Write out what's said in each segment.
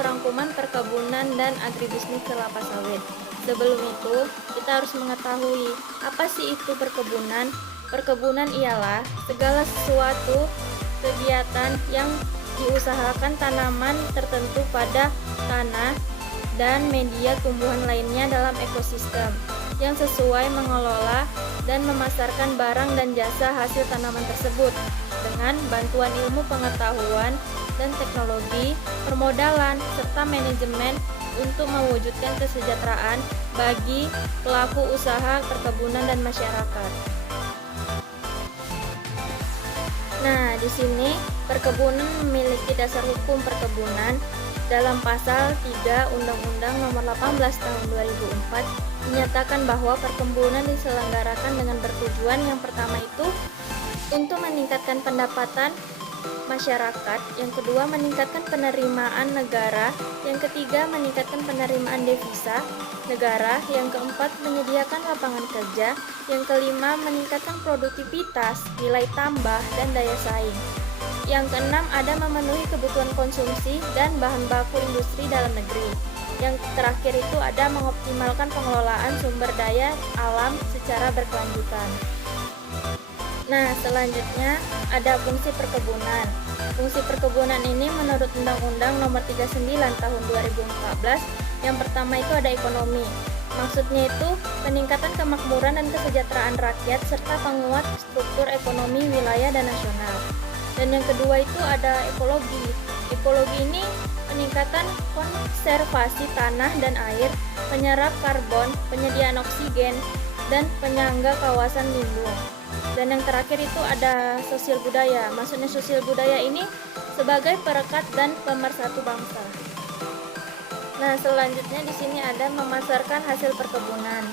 rangkuman perkebunan dan agribisnis kelapa sawit. Sebelum itu, kita harus mengetahui apa sih itu perkebunan. Perkebunan ialah segala sesuatu kegiatan yang diusahakan tanaman tertentu pada tanah dan media tumbuhan lainnya dalam ekosistem yang sesuai mengelola dan memasarkan barang dan jasa hasil tanaman tersebut dengan bantuan ilmu pengetahuan dan teknologi, permodalan, serta manajemen untuk mewujudkan kesejahteraan bagi pelaku usaha perkebunan dan masyarakat. Nah, di sini perkebunan memiliki dasar hukum perkebunan dalam pasal 3 Undang-Undang Nomor 18 Tahun 2004 dinyatakan bahwa perkebunan diselenggarakan dengan bertujuan yang pertama itu untuk meningkatkan pendapatan masyarakat, yang kedua meningkatkan penerimaan negara, yang ketiga meningkatkan penerimaan devisa negara, yang keempat menyediakan lapangan kerja, yang kelima meningkatkan produktivitas, nilai tambah, dan daya saing. Yang keenam ada memenuhi kebutuhan konsumsi dan bahan baku industri dalam negeri. Yang terakhir itu ada mengoptimalkan pengelolaan sumber daya alam secara berkelanjutan. Nah, selanjutnya ada fungsi perkebunan. Fungsi perkebunan ini menurut Undang-Undang Nomor 39 Tahun 2014, yang pertama itu ada ekonomi. Maksudnya itu peningkatan kemakmuran dan kesejahteraan rakyat serta penguat struktur ekonomi wilayah dan nasional. Dan yang kedua itu ada ekologi. Ekologi ini peningkatan konservasi tanah dan air, penyerap karbon, penyediaan oksigen, dan penyangga kawasan lindung. Dan yang terakhir itu ada sosial budaya. Maksudnya sosial budaya ini sebagai perekat dan pemersatu bangsa. Nah, selanjutnya di sini ada memasarkan hasil perkebunan.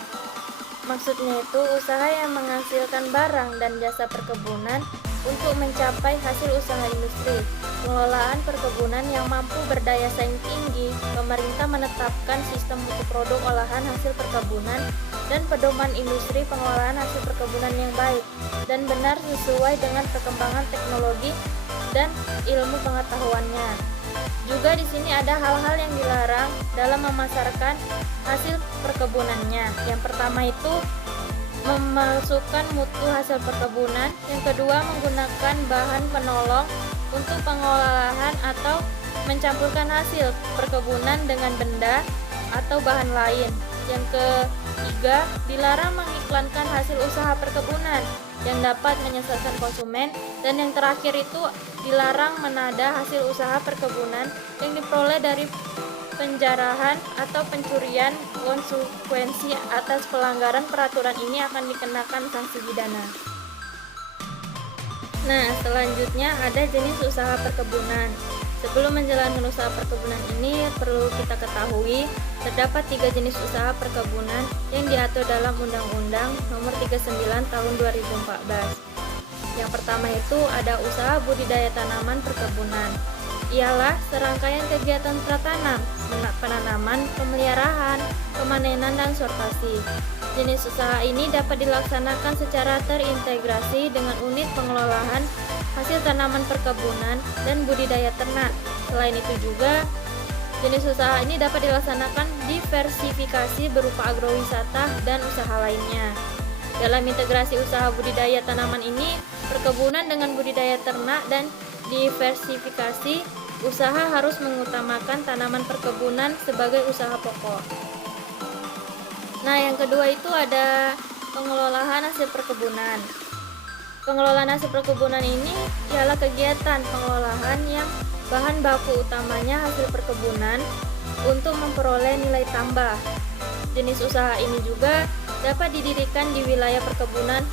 Maksudnya itu usaha yang menghasilkan barang dan jasa perkebunan untuk mencapai hasil usaha industri. Pengelolaan perkebunan yang mampu berdaya saing tinggi. Pemerintah menetapkan sistem mutu produk olahan hasil perkebunan dan pedoman industri pengelolaan hasil perkebunan yang baik dan benar sesuai dengan perkembangan teknologi dan ilmu pengetahuannya. Juga di sini ada hal-hal yang dilarang dalam memasarkan hasil perkebunannya. Yang pertama itu memasukkan mutu hasil perkebunan, yang kedua menggunakan bahan penolong untuk pengolahan atau mencampurkan hasil perkebunan dengan benda atau bahan lain. Yang ketiga, dilarang mengiklankan hasil usaha perkebunan yang dapat menyesatkan konsumen, dan yang terakhir itu dilarang menada hasil usaha perkebunan yang diperoleh dari penjarahan atau pencurian. Konsekuensi atas pelanggaran peraturan ini akan dikenakan sanksi pidana. Nah, selanjutnya ada jenis usaha perkebunan. Sebelum menjalankan usaha perkebunan ini perlu kita ketahui terdapat 3 jenis usaha perkebunan yang diatur dalam Undang-Undang Nomor 39 Tahun 2014. Yang pertama itu ada usaha budidaya tanaman perkebunan. Ialah serangkaian kegiatan pratanam, penanaman, pemeliharaan, pemanenan, dan sortasi. Jenis usaha ini dapat dilaksanakan secara terintegrasi dengan unit pengelolaan hasil tanaman perkebunan dan budidaya ternak. Selain itu juga, jenis usaha ini dapat dilaksanakan diversifikasi berupa agrowisata dan usaha lainnya. Dalam integrasi usaha budidaya tanaman ini, perkebunan dengan budidaya ternak dan diversifikasi usaha harus mengutamakan tanaman perkebunan sebagai usaha pokok. Nah, yang kedua itu ada pengelolaan hasil perkebunan. Pengelolaan hasil perkebunan ini ialah kegiatan pengelolaan yang bahan baku utamanya hasil perkebunan untuk memperoleh nilai tambah. Jenis usaha ini juga dapat didirikan di wilayah perkebunan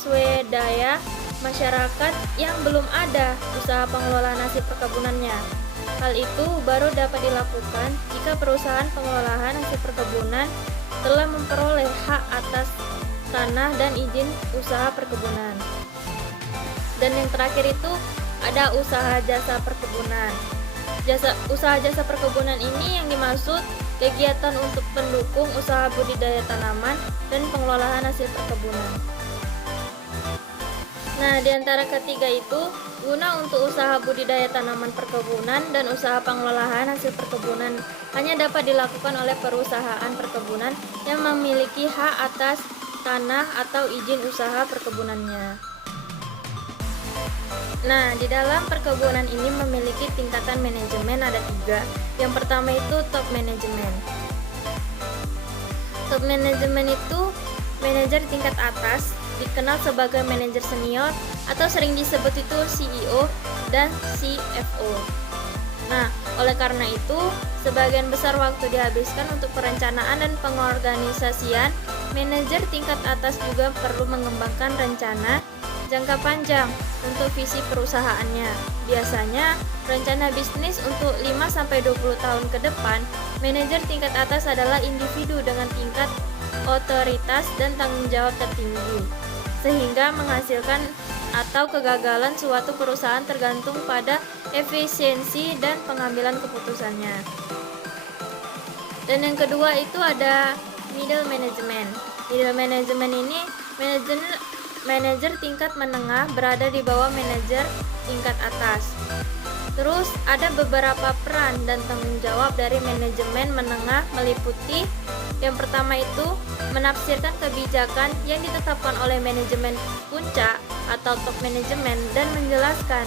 swadaya masyarakat yang belum ada usaha pengelolaan hasil perkebunannya. Hal itu baru dapat dilakukan jika perusahaan pengelolaan hasil perkebunan telah memperoleh hak atas tanah dan izin usaha perkebunan. Dan yang terakhir itu ada usaha jasa perkebunan. Usaha jasa perkebunan ini yang dimaksud kegiatan untuk pendukung usaha budidaya tanaman dan pengelolaan hasil perkebunan. Nah, di antara ketiga itu, guna untuk usaha budidaya tanaman perkebunan dan usaha pengelolaan hasil perkebunan hanya dapat dilakukan oleh perusahaan perkebunan yang memiliki hak atas tanah atau izin usaha perkebunannya. Nah, di dalam perkebunan ini memiliki tingkatan manajemen ada 3. Yang pertama itu top manajemen. Top manajemen itu manajer tingkat atas, dikenal sebagai manajer senior atau sering disebut itu CEO dan CFO. Nah, oleh karena itu, sebagian besar waktu dihabiskan untuk perencanaan dan pengorganisasian. Manajer tingkat atas juga perlu mengembangkan rencana jangka panjang untuk visi perusahaannya. Biasanya, rencana bisnis untuk 5-20 tahun ke depan. Manajer tingkat atas adalah individu dengan tingkat otoritas dan tanggung jawab tertinggi, sehingga menghasilkan atau kegagalan suatu perusahaan tergantung pada efisiensi dan pengambilan keputusannya. Dan yang kedua itu ada middle management. Middle management ini manajer tingkat menengah berada di bawah manajer tingkat atas. Terus ada beberapa peran dan tanggung jawab dari manajemen menengah meliputi yang pertama itu menafsirkan kebijakan yang ditetapkan oleh manajemen puncak atau top manajemen dan menjelaskan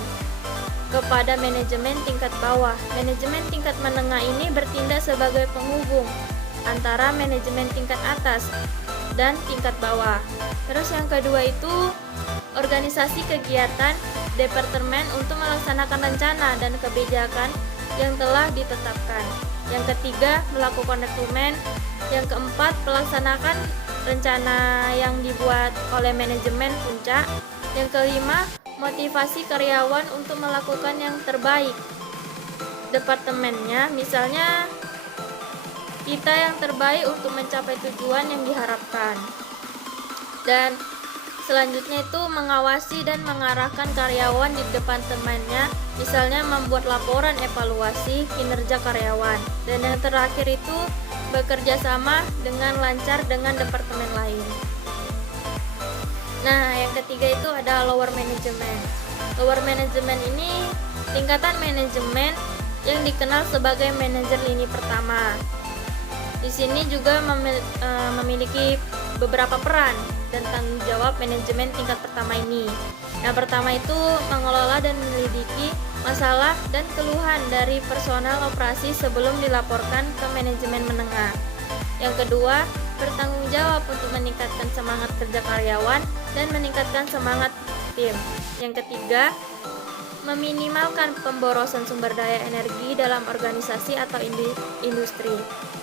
kepada manajemen tingkat bawah. Manajemen tingkat menengah ini bertindak sebagai penghubung antara manajemen tingkat atas dan tingkat bawah. Terus yang kedua itu organisasi kegiatan departemen untuk melaksanakan rencana dan kebijakan yang telah ditetapkan. Yang ketiga, melakukan rekrutmen. Yang keempat, melaksanakan rencana yang dibuat oleh manajemen puncak. Yang kelima, motivasi karyawan untuk melakukan yang terbaik departemennya, misalnya kita yang terbaik untuk mencapai tujuan yang diharapkan. Dan selanjutnya itu mengawasi dan mengarahkan karyawan di departemennya, misalnya membuat laporan evaluasi kinerja karyawan. Dan yang terakhir itu bekerja sama dengan lancar dengan departemen lain. Nah, yang ketiga itu ada lower management. Lower management ini tingkatan manajemen yang dikenal sebagai manajer lini pertama. Di sini juga memiliki beberapa peran dan tanggung jawab manajemen tingkat pertama ini. Yang pertama itu mengelola dan menyelidiki masalah dan keluhan dari personal operasi sebelum dilaporkan ke manajemen menengah. Yang kedua, bertanggung jawab untuk meningkatkan semangat kerja karyawan dan meningkatkan semangat tim. Yang ketiga, meminimalkan pemborosan sumber daya energi dalam organisasi atau industri.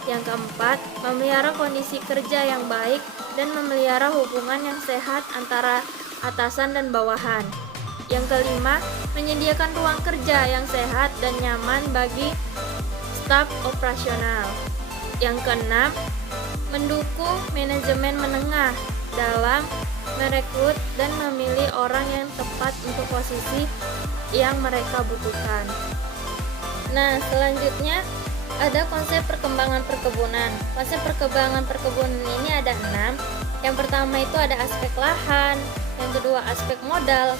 Yang keempat, memelihara kondisi kerja yang baik dan memelihara hubungan yang sehat antara atasan dan bawahan. Yang kelima, menyediakan ruang kerja yang sehat dan nyaman bagi staf operasional. Yang keenam, mendukung manajemen menengah dalam merekrut dan memilih orang yang tepat untuk posisi yang mereka butuhkan. Nah, selanjutnya ada konsep perkembangan perkebunan. Konsep perkembangan perkebunan ini ada 6. Yang pertama itu ada aspek lahan, yang kedua aspek modal,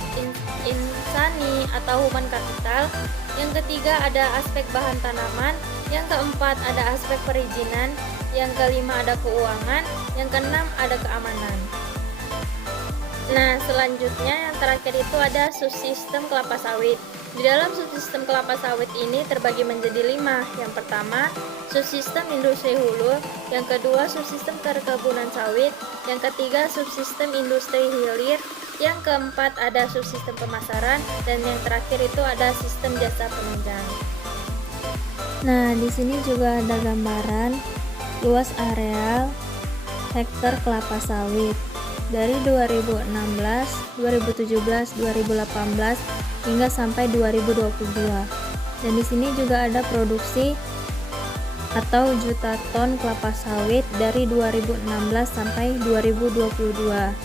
insani atau human capital, yang ketiga ada aspek bahan tanaman, yang keempat ada aspek perizinan, yang kelima ada keuangan, yang keenam ada keamanan. Nah, selanjutnya yang terakhir itu ada subsistem kelapa sawit. Di dalam subsistem kelapa sawit ini terbagi menjadi 5. Yang pertama, subsistem industri hulu, yang kedua subsistem perkebunan sawit, yang ketiga subsistem industri hilir, yang keempat ada subsistem pemasaran, dan yang terakhir itu ada sistem jasa penunjang. Nah, di sini juga ada gambaran luas areal hektar kelapa sawit dari 2016, 2017, 2018 hingga sampai 2022. Dan di sini juga ada produksi atau juta ton kelapa sawit dari 2016 sampai 2022.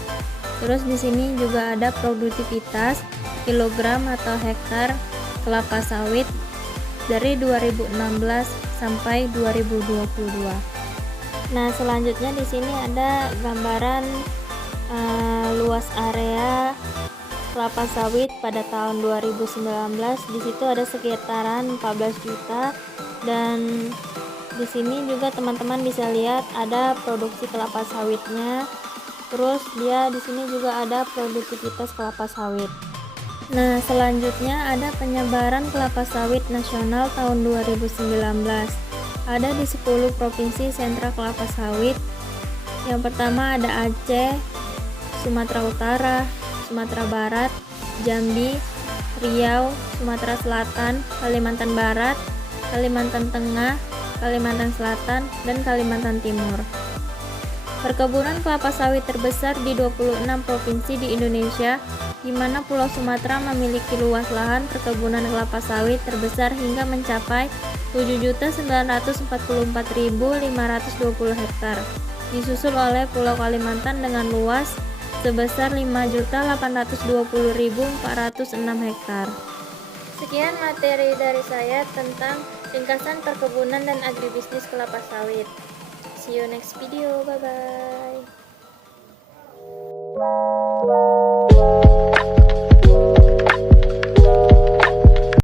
Terus di sini juga ada produktivitas kilogram atau hektar kelapa sawit dari 2016 sampai 2022. Nah, selanjutnya di sini ada gambaran luas area kelapa sawit pada tahun 2019. Di situ ada sekitaran 14 juta, dan di sini juga teman-teman bisa lihat ada produksi kelapa sawitnya. Terus dia di sini juga ada produktivitas kelapa sawit. Nah, selanjutnya ada penyebaran kelapa sawit nasional tahun 2019. Ada di 10 provinsi sentra kelapa sawit. Yang pertama ada Aceh, Sumatera Utara, Sumatera Barat, Jambi, Riau, Sumatera Selatan, Kalimantan Barat, Kalimantan Tengah, Kalimantan Selatan, dan Kalimantan Timur. Perkebunan kelapa sawit terbesar di 26 provinsi di Indonesia, di mana Pulau Sumatera memiliki luas lahan perkebunan kelapa sawit terbesar hingga mencapai 7.944.520 hektar. Disusul oleh Pulau Kalimantan dengan luas sebesar 5.820.406 hektar. Sekian materi dari saya tentang ringkasan perkebunan dan agribisnis kelapa sawit. See you next video. Bye bye.